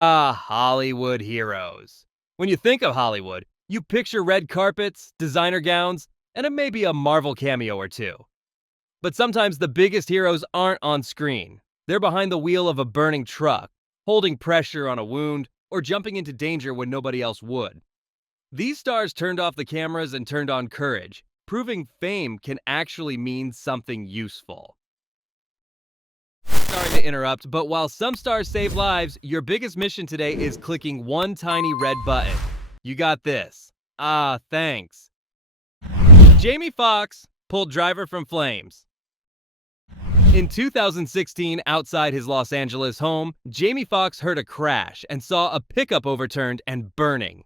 Hollywood heroes. When you think of Hollywood, you picture red carpets, designer gowns, and maybe a Marvel cameo or two. But sometimes the biggest heroes aren't on screen. They're behind the wheel of a burning truck, holding pressure on a wound, or jumping into danger when nobody else would. These stars turned off the cameras and turned on courage, proving fame can actually mean something useful. Sorry to interrupt, but while some stars save lives, your biggest mission today is clicking one tiny red button. You got this. Thanks. Jamie Foxx pulled driver from flames. In 2016, outside his Los Angeles home, Jamie Foxx heard a crash and saw a pickup overturned and burning.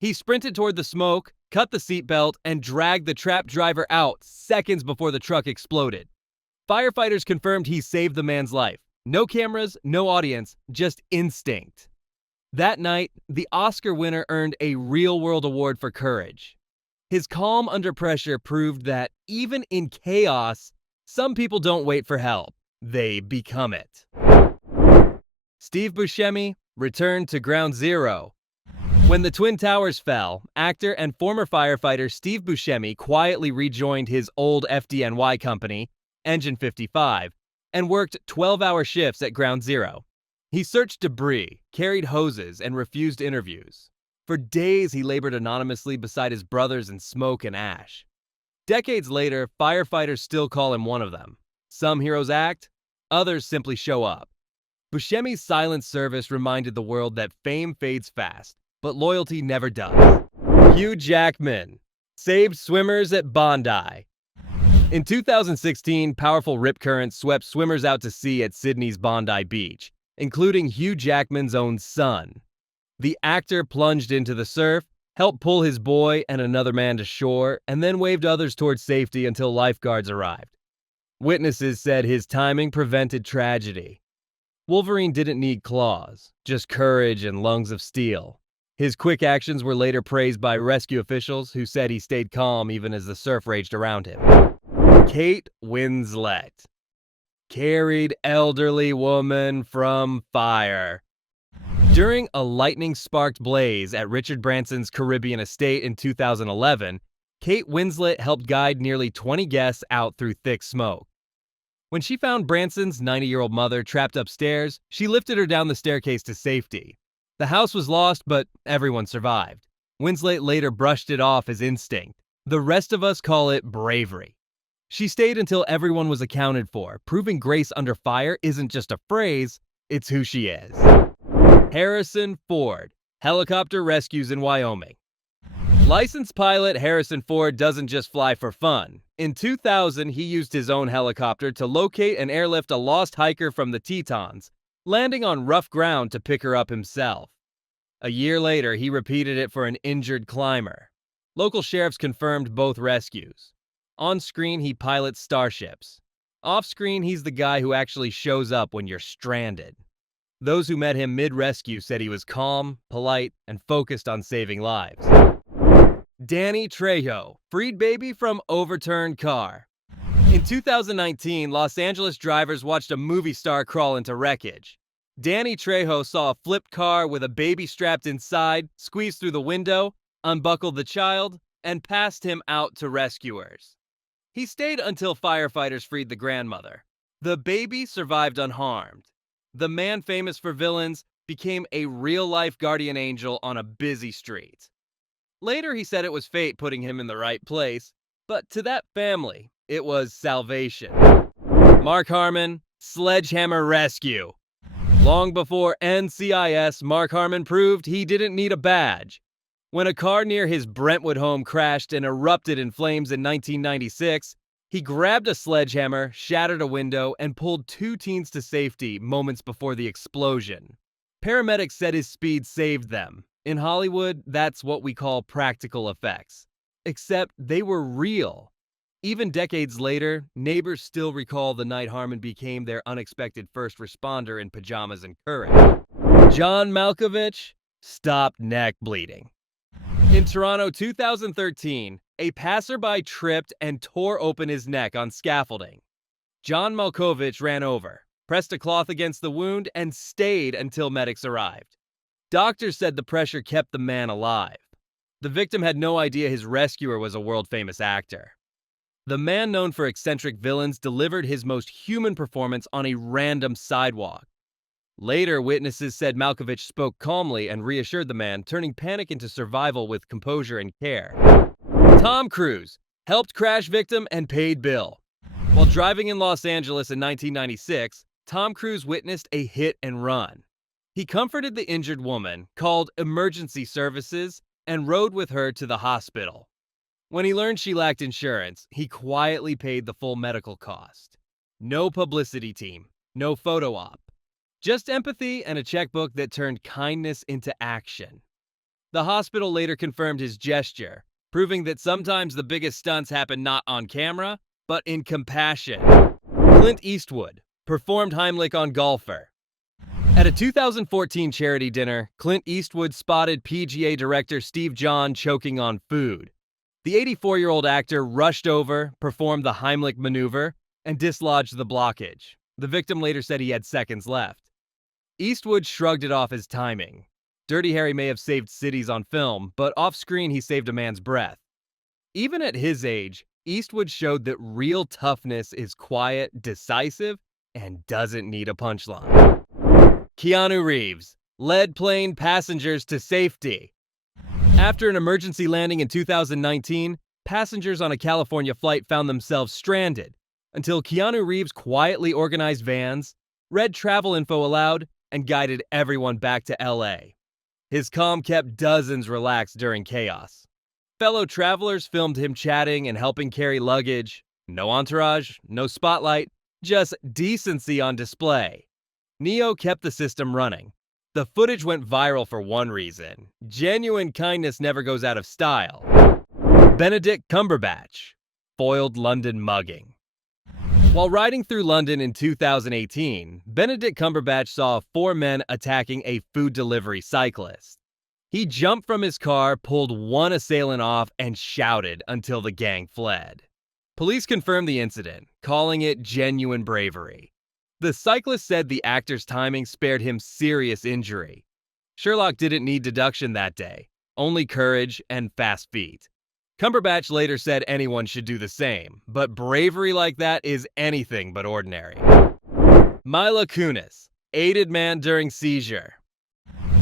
He sprinted toward the smoke, cut the seatbelt, and dragged the trapped driver out seconds before the truck exploded. Firefighters confirmed he saved the man's life. No cameras, no audience, just instinct. That night, the Oscar winner earned a real-world award for courage. His calm under pressure proved that, even in chaos, some people don't wait for help. They become it. Steve Buscemi returned to ground zero. When the Twin Towers fell, actor and former firefighter Steve Buscemi quietly rejoined his old FDNY company, Engine 55, and worked 12-hour shifts at Ground Zero. He searched debris, carried hoses, and refused interviews. For days, he labored anonymously beside his brothers in smoke and ash. Decades later, firefighters still call him one of them. Some heroes act, others simply show up. Buscemi's silent service reminded the world that fame fades fast, but loyalty never does. Hugh Jackman saved swimmers at Bondi. In 2016, powerful rip currents swept swimmers out to sea at Sydney's Bondi Beach, including Hugh Jackman's own son. The actor plunged into the surf, helped pull his boy and another man to shore, and then waved others towards safety until lifeguards arrived. Witnesses said his timing prevented tragedy. Wolverine didn't need claws, just courage and lungs of steel. His quick actions were later praised by rescue officials who said he stayed calm even as the surf raged around him. Kate Winslet carried elderly woman from fire. During a lightning-sparked blaze at Richard Branson's Caribbean estate in 2011, Kate Winslet helped guide nearly 20 guests out through thick smoke. When she found Branson's 90-year-old mother trapped upstairs, she lifted her down the staircase to safety. The house was lost, but everyone survived. Winslet later brushed it off as instinct. The rest of us call it bravery. She stayed until everyone was accounted for, proving grace under fire isn't just a phrase, it's who she is. Harrison Ford, helicopter rescues in Wyoming. Licensed pilot Harrison Ford doesn't just fly for fun. In 2000, he used his own helicopter to locate and airlift a lost hiker from the Tetons, landing on rough ground to pick her up himself. A year later, he repeated it for an injured climber. Local sheriffs confirmed both rescues. On screen, he pilots starships. Off screen, he's the guy who actually shows up when you're stranded. Those who met him mid-rescue said he was calm, polite, and focused on saving lives. Danny Trejo, freed baby from overturned car. In 2019, Los Angeles drivers watched a movie star crawl into wreckage. Danny Trejo saw a flipped car with a baby strapped inside, squeezed through the window, unbuckled the child, and passed him out to rescuers. He stayed until firefighters freed the grandmother. The baby survived unharmed. The man famous for villains became a real-life guardian angel on a busy street. Later, he said it was fate putting him in the right place, but to that family, it was salvation. Mark Harmon, sledgehammer rescue. Long before NCIS, Mark Harmon proved he didn't need a badge. When a car near his Brentwood home crashed and erupted in flames in 1996, he grabbed a sledgehammer, shattered a window, and pulled two teens to safety moments before the explosion. Paramedics said his speed saved them. In Hollywood, that's what we call practical effects. Except they were real. Even decades later, neighbors still recall the night Harmon became their unexpected first responder in pajamas and courage. John Malkovich stopped neck bleeding. In Toronto 2013, a passerby tripped and tore open his neck on scaffolding. John Malkovich ran over, pressed a cloth against the wound, and stayed until medics arrived. Doctors said the pressure kept the man alive. The victim had no idea his rescuer was a world-famous actor. The man known for eccentric villains delivered his most human performance on a random sidewalk. Later, witnesses said Malkovich spoke calmly and reassured the man, turning panic into survival with composure and care. Tom Cruise helped crash victim and paid bill. While driving in Los Angeles in 1996, Tom Cruise witnessed a hit and run. He comforted the injured woman, called emergency services, and rode with her to the hospital. When he learned she lacked insurance, he quietly paid the full medical cost. No publicity team, no photo op. Just empathy and a checkbook that turned kindness into action. The hospital later confirmed his gesture, proving that sometimes the biggest stunts happen not on camera, but in compassion. Clint Eastwood performed Heimlich on golfer. At a 2014 charity dinner, Clint Eastwood spotted PGA director Steve John choking on food. The 84-year-old actor rushed over, performed the Heimlich maneuver, and dislodged the blockage. The victim later said he had seconds left. Eastwood shrugged it off as timing. Dirty Harry may have saved cities on film, but off-screen he saved a man's breath. Even at his age, Eastwood showed that real toughness is quiet, decisive, and doesn't need a punchline. Keanu Reeves led plane passengers to safety. After an emergency landing in 2019, passengers on a California flight found themselves stranded until Keanu Reeves quietly organized vans, read travel info aloud, and guided everyone back to LA. His calm kept dozens relaxed during chaos. Fellow travelers filmed him chatting and helping carry luggage. No entourage, no spotlight, just decency on display. Neo kept the system running. The footage went viral for one reason: genuine kindness never goes out of style. Benedict Cumberbatch foiled London mugging. While riding through London in 2018, Benedict Cumberbatch saw four men attacking a food delivery cyclist. He jumped from his car, pulled one assailant off, and shouted until the gang fled. Police confirmed the incident, calling it genuine bravery. The cyclist said the actor's timing spared him serious injury. Sherlock didn't need deduction that day, only courage and fast feet. Cumberbatch later said anyone should do the same, but bravery like that is anything but ordinary. Mila Kunis aided man during seizure.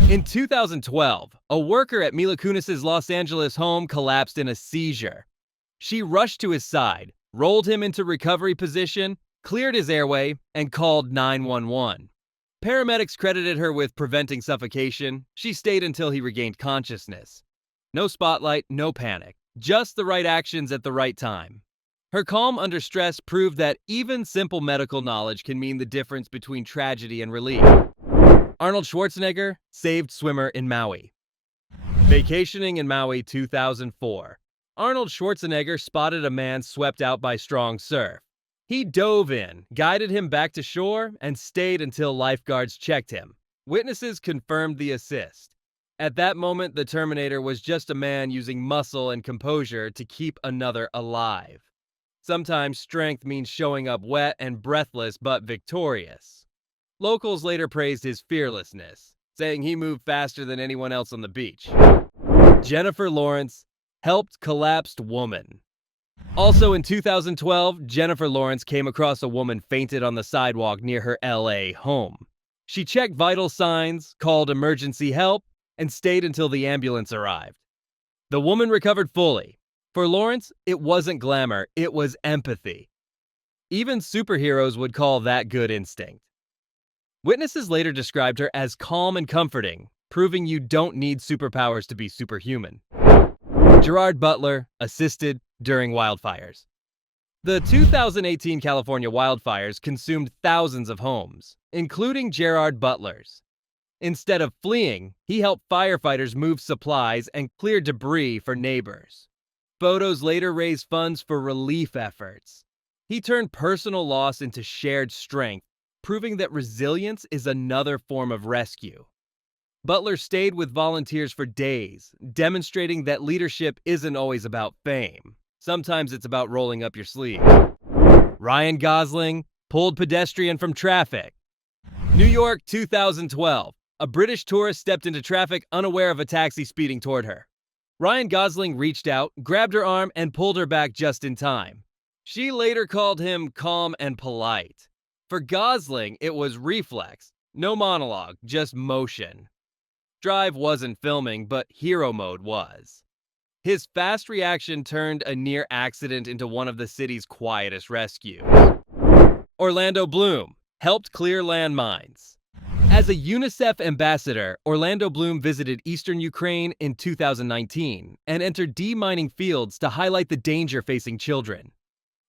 In 2012, a worker at Mila Kunis' Los Angeles home collapsed in a seizure. She rushed to his side, rolled him into recovery position, cleared his airway, and called 911. Paramedics credited her with preventing suffocation. She stayed until he regained consciousness. No spotlight, no panic, just the right actions at the right time. Her calm under stress proved that even simple medical knowledge can mean the difference between tragedy and relief. Arnold Schwarzenegger saved swimmer in Maui. Vacationing in Maui 2004. Arnold Schwarzenegger spotted a man swept out by strong surf. He dove in, guided him back to shore, and stayed until lifeguards checked him. Witnesses confirmed the assist. At that moment, the Terminator was just a man using muscle and composure to keep another alive. Sometimes strength means showing up wet and breathless but victorious. Locals later praised his fearlessness, saying he moved faster than anyone else on the beach. Jennifer Lawrence helped collapsed woman. Also in 2012, Jennifer Lawrence came across a woman fainted on the sidewalk near her LA home. She checked vital signs, called emergency help, and stayed until the ambulance arrived. The woman recovered fully. For Lawrence, it wasn't glamour, it was empathy. Even superheroes would call that good instinct. Witnesses later described her as calm and comforting, proving you don't need superpowers to be superhuman. Gerard Butler assisted during wildfires. The 2018 California wildfires consumed thousands of homes, including Gerard Butler's. Instead of fleeing, he helped firefighters move supplies and clear debris for neighbors. Photos later raised funds for relief efforts. He turned personal loss into shared strength, proving that resilience is another form of rescue. Butler stayed with volunteers for days, demonstrating that leadership isn't always about fame. Sometimes it's about rolling up your sleeves. Ryan Gosling pulled pedestrian from traffic. New York 2012. a British tourist stepped into traffic unaware of a taxi speeding toward her. Ryan Gosling reached out, grabbed her arm, and pulled her back just in time. She later called him calm and polite. For Gosling, it was reflex. No monologue, just motion. Drive wasn't filming, but hero mode was. His fast reaction turned a near accident into one of the city's quietest rescues. Orlando Bloom helped clear landmines. As a UNICEF ambassador, Orlando Bloom visited eastern Ukraine in 2019 and entered demining fields to highlight the danger facing children.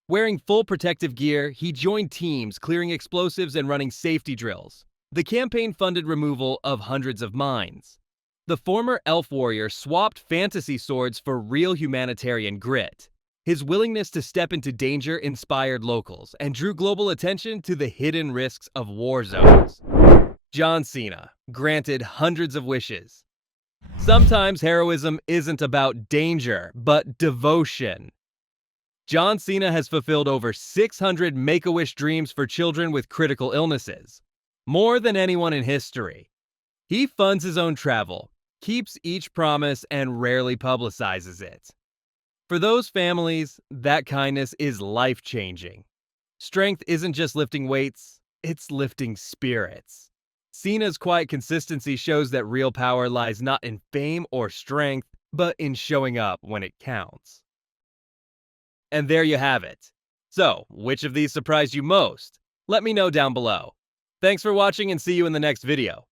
Wearing full protective gear, he joined teams clearing explosives and running safety drills. The campaign funded removal of hundreds of mines. The former elf warrior swapped fantasy swords for real humanitarian grit. His willingness to step into danger inspired locals and drew global attention to the hidden risks of war zones. John Cena granted hundreds of wishes. Sometimes heroism isn't about danger, but devotion. John Cena has fulfilled over 600 Make-A-Wish dreams for children with critical illnesses, more than anyone in history. He funds his own travel, keeps each promise, and rarely publicizes it. For those families, that kindness is life-changing. Strength isn't just lifting weights, it's lifting spirits. Cena's quiet consistency shows that real power lies not in fame or strength, but in showing up when it counts. And there you have it. So, which of these surprised you most? Let me know down below. Thanks for watching and see you in the next video.